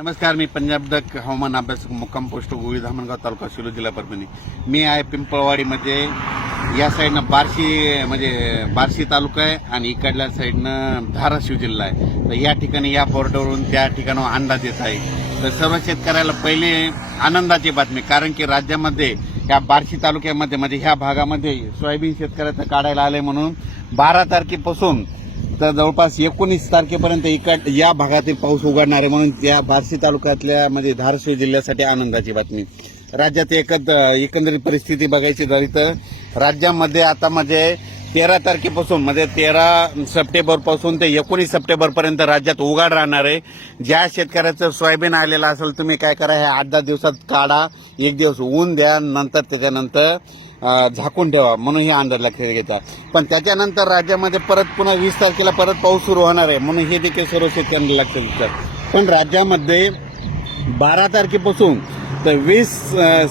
नमस्कार मी पंजाब दक हवामान अभ्यास मुक्काम पोस्ट धामणगाव तालुका शिलो जिल्हा परभणी मी आहे पिंपळवाडीमध्ये या साईडनं बार्शी म्हणजे बार्शी तालुका आहे आणि इकडल्या साईडनं धाराशिव जिल्हा आहे तर या ठिकाणी या बोर्डवरून त्या ठिकाणावर अंदाज येत आहे तर सर्व शेतकऱ्याला पहिले आनंदाची बातमी कारण की राज्यामध्ये या बार्शी तालुक्यामध्ये म्हणजे ह्या भागामध्ये सोयाबीन शेतकऱ्याचं काढायला आले म्हणून बारा तारखेपासून तर जवळपास एकोणीस तारखेपर्यंत इकड या भागातील पाऊस उघडणार आहे म्हणून या बार्शी तालुक्यातल्या म्हणजे धारशिव जिल्ह्यासाठी आनंदाची बातमी राज्यात एकत एकंदरीत परिस्थिती बघायची झाली तर राज्यामध्ये आता म्हणजे तेरा तारखेपासून म्हणजे तेरा सप्टेंबरपासून ते एकोणीस सप्टेंबरपर्यंत राज्यात उघाड राहणार आहे ज्या शेतकऱ्याचं सोयाबीन आलेलं असेल तुम्ही काय करा हे आठ दहा दिवसात काढा एक दिवस ऊन द्या नंतर त्याच्यानंतर झाकून ठेवा म्हणून हे अंदाज खेळ घेतात पण त्याच्यानंतर राज्यामध्ये परत पुन्हा वीस तारखेला परत पाऊस सुरू होणार आहे म्हणून हे देखील सर्व शेतकऱ्यांना लक्षात घेतात पण राज्यामध्ये बारा तारखेपासून तर वीस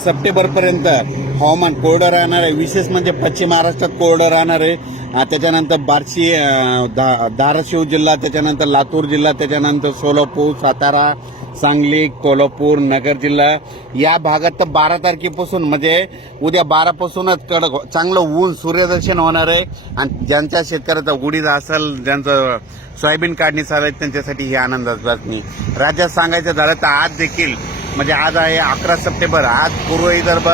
सप्टेंबरपर्यंत हवामान कोरडं राहणार आहे विशेष म्हणजे पश्चिम महाराष्ट्रात कोरडं राहणार आहे त्याच्यानंतर बार्शी दा धाराशिव जिल्हा त्याच्यानंतर लातूर जिल्हा त्याच्यानंतर सोलापूर सातारा सांगली कोल्हापूर नगर जिल्हा या भागात तर बारा तारखेपासून म्हणजे उद्या बारापासूनच कडक हो-, चांगलं ऊन सूर्यदर्शन होणार आहे आणि ज्यांच्या शेतकऱ्याचा उडीद असेल ज्यांचं सोयाबीन काढणी चालत त्यांच्यासाठी ही आनंदाची बातमी राज्यात सांगायचं झालं तर आज देखील म्हणजे आज आहे अकरा सप्टेंबर आज पूर्व विदर्भ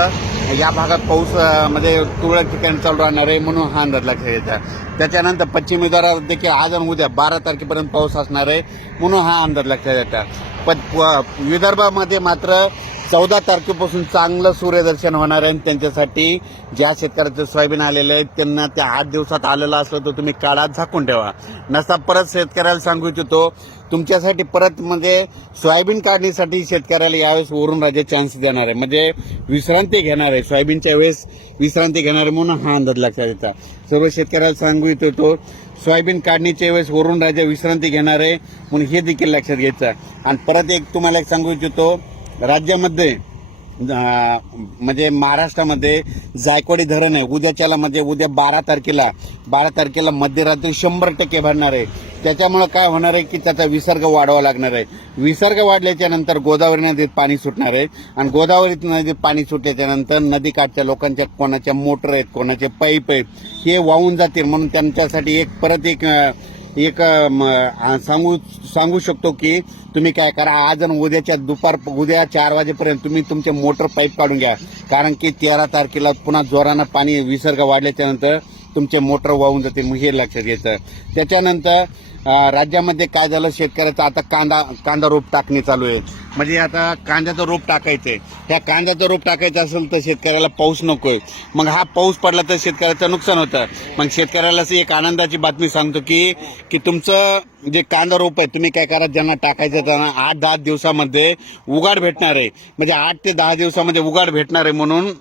या भागात पाऊस म्हणजे तुरळक ठिकाणी चालू राहणार आहे म्हणून हा अंदाज लक्षात येतात त्याच्यानंतर पश्चिम विदर्भात देखील आज आणि उद्या बारा तारखेपर्यंत पाऊस असणार आहे म्हणून हा अंदाज लक्षात येतात पण विदर्भामध्ये मात्र चौदा तारखेपासून चांगलं सूर्यदर्शन होणार आहे आणि त्यांच्यासाठी ज्या शेतकऱ्याचं सोयाबीन आलेलं आहे त्यांना त्या आठ दिवसात आलेलं असलं तर तुम्ही काळात झाकून ठेवा नसता परत शेतकऱ्याला सांगू इच्छितो तुमच्यासाठी परत म्हणजे सोयाबीन काढणीसाठी शेतकऱ्याला यावेळेस वरून राजा चान्स देणार आहे म्हणजे विश्रांती घेणार आहे सोयाबीनच्या वेळेस विश्रांती घेणार आहे म्हणून हा अंदाज लक्षात येतात सर्व शेतकऱ्याला सांगू इच्छितो सोयाबीन काढणीच्या वेळेस वरून राजा विश्रांती घेणार आहे म्हणून हे देखील लक्षात घ्यायचं आणि परत एक तुम्हाला एक सांगू इच्छितो राज्यामध्ये म्हणजे महाराष्ट्रामध्ये जायकवाडी धरण आहे उद्याच्याला म्हणजे उद्या बारा तारखेला बारा तारखेला मध्यरात्री शंभर टक्के भरणार आहे त्याच्यामुळं काय होणार आहे की त्याचा विसर्ग वाढवा लागणार आहे विसर्ग वाढल्याच्या नंतर गोदावरी नदीत पाणी सुटणार आहे आणि गोदावरी नदीत पाणी सुटल्याच्या नंतर नदीकाठच्या लोकांच्या कोणाच्या मोटर आहेत कोणाचे पाईप आहेत हे वाहून जातील म्हणून त्यांच्यासाठी एक परत एक एक सांगू सांगू शकतो की तुम्ही काय करा आज आणि उद्याच्या दुपार उद्या चार वाजेपर्यंत तुम्ही तुमचे मोटर पाईप काढून घ्या कारण की तेरा तारखेला पुन्हा जोरानं पाणी विसर्ग वाढल्याच्यानंतर तुमचे मोटर वाहून जाते मग हे लक्षात घ्यायचं त्याच्यानंतर राज्यामध्ये काय झालं शेतकऱ्याचा आता कांदा कांदा रोप टाकणे चालू आहे म्हणजे आता कांद्याचं रोप टाकायचं आहे ह्या कांद्याचं रोप टाकायचं असेल तर शेतकऱ्याला पाऊस नको आहे मग हा पाऊस पडला तर शेतकऱ्याचं नुकसान होतं मग शेतकऱ्याला एक आनंदाची बातमी सांगतो की की तुमचं जे कांदा रोप आहे तुम्ही काय करा ज्यांना टाकायचं त्यांना आठ दहा दिवसामध्ये उगाड भेटणार आहे म्हणजे आठ ते दहा दिवसामध्ये उगाड भेटणार आहे म्हणून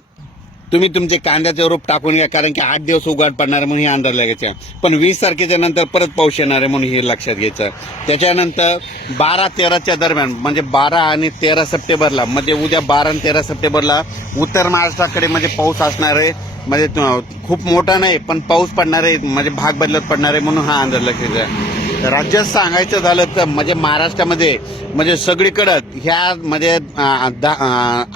तुम्ही तुमचे कांद्याचे रोप टाकून घ्या कारण की आठ दिवस उघाड पडणार आहे म्हणून हे अंदाज लागायचं पण वीस तारखेच्या नंतर परत पाऊस येणार आहे म्हणून हे लक्षात घ्यायचं त्याच्यानंतर बारा तेराच्या दरम्यान म्हणजे बारा आणि तेरा सप्टेंबरला म्हणजे उद्या बारा आणि तेरा सप्टेंबरला उत्तर महाराष्ट्राकडे म्हणजे पाऊस असणार आहे म्हणजे खूप मोठा नाही पण पाऊस पडणार आहे म्हणजे भाग बदलत पडणार आहे म्हणून हा अंदाज लक्षात घ्या राज्यात सांगायचं झालं तर म्हणजे महाराष्ट्रामध्ये म्हणजे सगळीकडं ह्या म्हणजे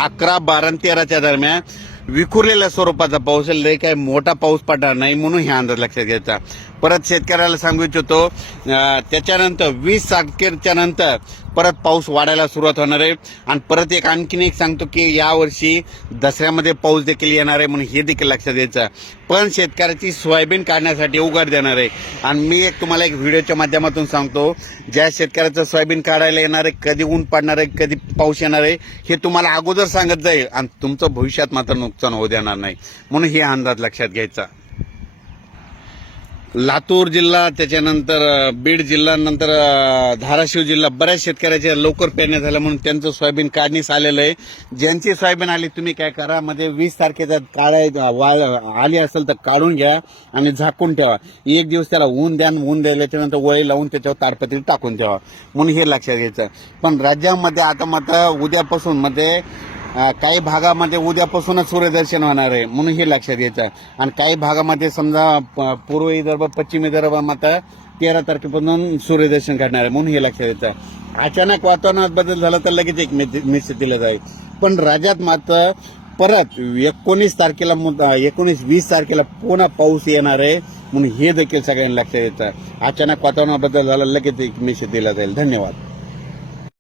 अकरा बारा तेराच्या दरम्यान विखुरलेल्या स्वरूपाचा पाऊस आहे काय मोठा पाऊस पडणार नाही म्हणून हे अंदाज लक्षात घ्यायचा परत शेतकऱ्याला सांगू इच्छितो त्याच्यानंतर वीस तारखेच्या नंतर परत पाऊस वाढायला सुरुवात होणार आहे आणि परत एक आणखीन एक सांगतो की यावर्षी दसऱ्यामध्ये पाऊस देखील येणार आहे म्हणून हे देखील लक्षात द्यायचं पण शेतकऱ्याची सोयाबीन काढण्यासाठी उघड देणार आहे आणि मी एक तुम्हाला एक व्हिडिओच्या माध्यमातून सांगतो ज्या शेतकऱ्याचं सोयाबीन काढायला येणार आहे कधी ऊन पडणार आहे कधी पाऊस येणार आहे हे तुम्हाला अगोदर सांगत जाईल आणि तुमचं भविष्यात मात्र नुकसान होऊ देणार नाही म्हणून हे अंदाज लक्षात घ्यायचा लातूर जिल्हा त्याच्यानंतर बीड जिल्हा नंतर धाराशिव जिल्हा बऱ्याच शेतकऱ्याच्या लवकर पेरण्या झाल्या म्हणून त्यांचं सोयाबीन काढणीस आलेलं आहे ज्यांची सोयाबीन आली तुम्ही काय करा मध्ये वीस तारखेचा काळा वाळ आली असेल तर काढून घ्या आणि झाकून ठेवा एक दिवस त्याला ऊन द्या ऊन त्याच्यानंतर वळी लावून त्याच्यावर तारपत्री टाकून ठेवा म्हणून हे लक्षात घ्यायचं पण राज्यामध्ये आता मात्र उद्यापासून मध्ये काही भागामध्ये उद्यापासूनच सूर्यदर्शन होणार आहे म्हणून हे लक्षात घ्यायचं आहे आणि काही भागामध्ये समजा पूर्व विदर्भ पश्चिम मात्र तेरा तारखेपासून सूर्यदर्शन करणार आहे म्हणून हे लक्षात घ्यायचं आहे अचानक वातावरणात बदल झाला तर लगेच एक मेसेज दिला जाईल पण राज्यात मात्र परत एकोणीस तारखेला एकोणीस वीस तारखेला पुन्हा पाऊस येणार आहे म्हणून हे देखील सगळ्यांनी लक्षात घ्यायचं आहे अचानक वातावरणाबद्दल झाला लगेच एक मेसेज दिला जाईल धन्यवाद